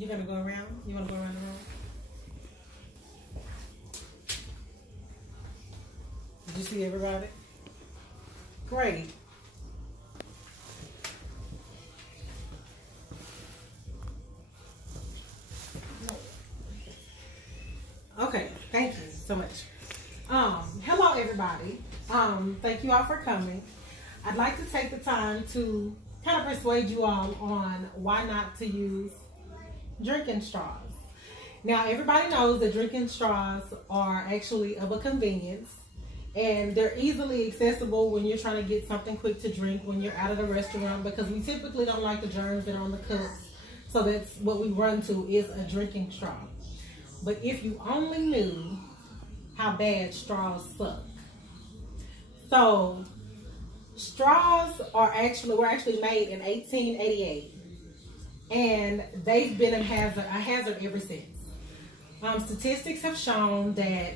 You gonna go around? You wanna go around the room? Did you see everybody? Great. Okay, thank you so much. Hello everybody. Thank you all for coming. I'd like to take the time to kind of persuade you all on why not to use drinking straws. Now, everybody knows that drinking straws are actually of a convenience, and they're easily accessible when you're trying to get something quick to drink when you're out of the restaurant, because we typically don't like the germs that are on the cups. So that's what we run to, is a drinking straw. But if you only knew how bad straws suck. So straws were actually made in 1888, and they've been a hazard ever since. Statistics have shown that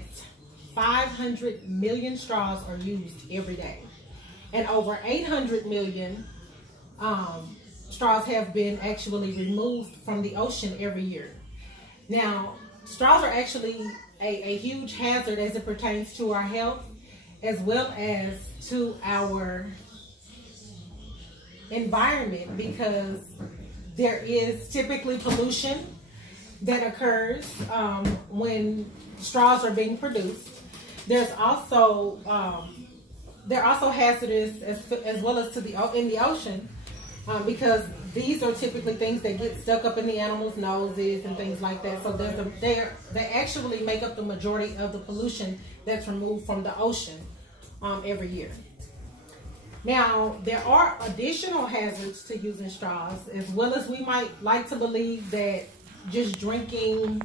500 million straws are used every day, and over 800 million straws have been actually removed from the ocean every year. Now, straws are actually a huge hazard as it pertains to our health, as well as to our environment, because there is typically pollution that occurs when straws are being produced. There's also they're also hazardous as well as in the ocean, because these are typically things that get stuck up in the animals' noses and things like that. So they actually make up the majority of the pollution that's removed from the ocean every year. Now, there are additional hazards to using straws, as well as we might like to believe that just drinking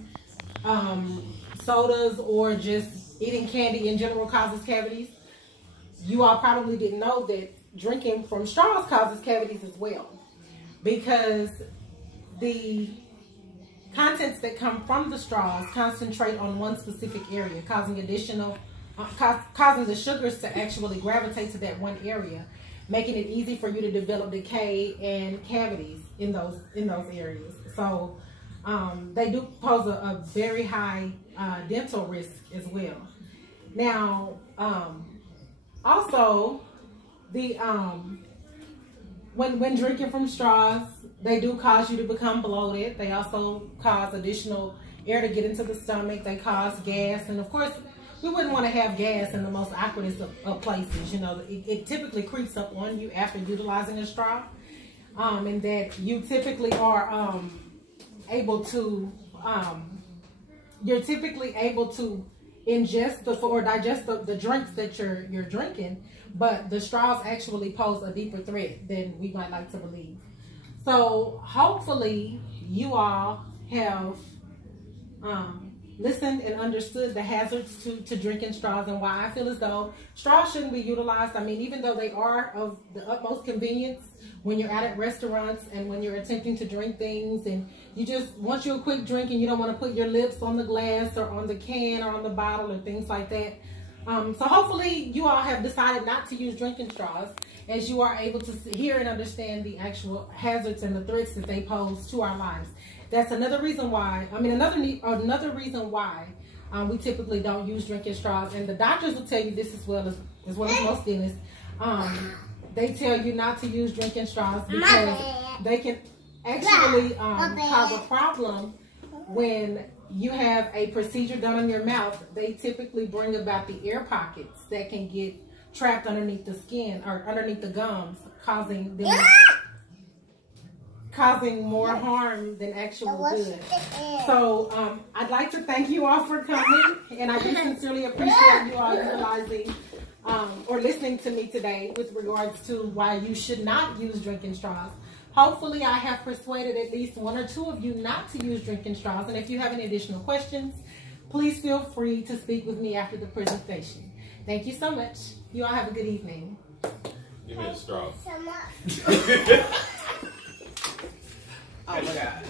sodas or just eating candy in general causes cavities. You all probably didn't know that drinking from straws causes cavities as well, because the contents that come from the straws concentrate on one specific area, causing the sugars to actually gravitate to that one area, making it easy for you to develop decay and cavities in those areas. So they do pose a very high dental risk as well. Now, also, when drinking from straws, they do cause you to become bloated. They also cause additional air to get into the stomach. They cause gas, and of course, we wouldn't want to have gas in the most awkwardest of places. You know, it typically creeps up on you after utilizing a straw, and that you typically are able to you're typically able to ingest or digest the drinks that you're drinking, but the straws actually pose a deeper threat than we might like to believe. So hopefully you all have listened and understood the hazards to drinking straws, and why I feel as though straws shouldn't be utilized. I mean, even though they are of the utmost convenience when you're out at restaurants and when you're attempting to drink things, and you just want you a quick drink and you don't want to put your lips on the glass or on the can or on the bottle or things like that. So hopefully you all have decided not to use drinking straws, as you are able to hear and understand the actual hazards and the threats that they pose to our lives. That's another reason why, another reason why we typically don't use drinking straws. And the doctors will tell you this as well as most dentists. They tell you not to use drinking straws because they can actually cause a problem when you have a procedure done on your mouth. They typically bring about the air pockets that can get trapped underneath the skin or underneath the gums, causing more harm than actual good. So I'd like to thank you all for coming, and I do sincerely appreciate you all utilizing or listening to me today with regards to why you should not use drinking straws. Hopefully I have persuaded at least one or two of you not to use drinking straws, and if you have any additional questions, please feel free to speak with me after the presentation. Thank you so much. You all have a good evening. Give me a straw. Oh my God.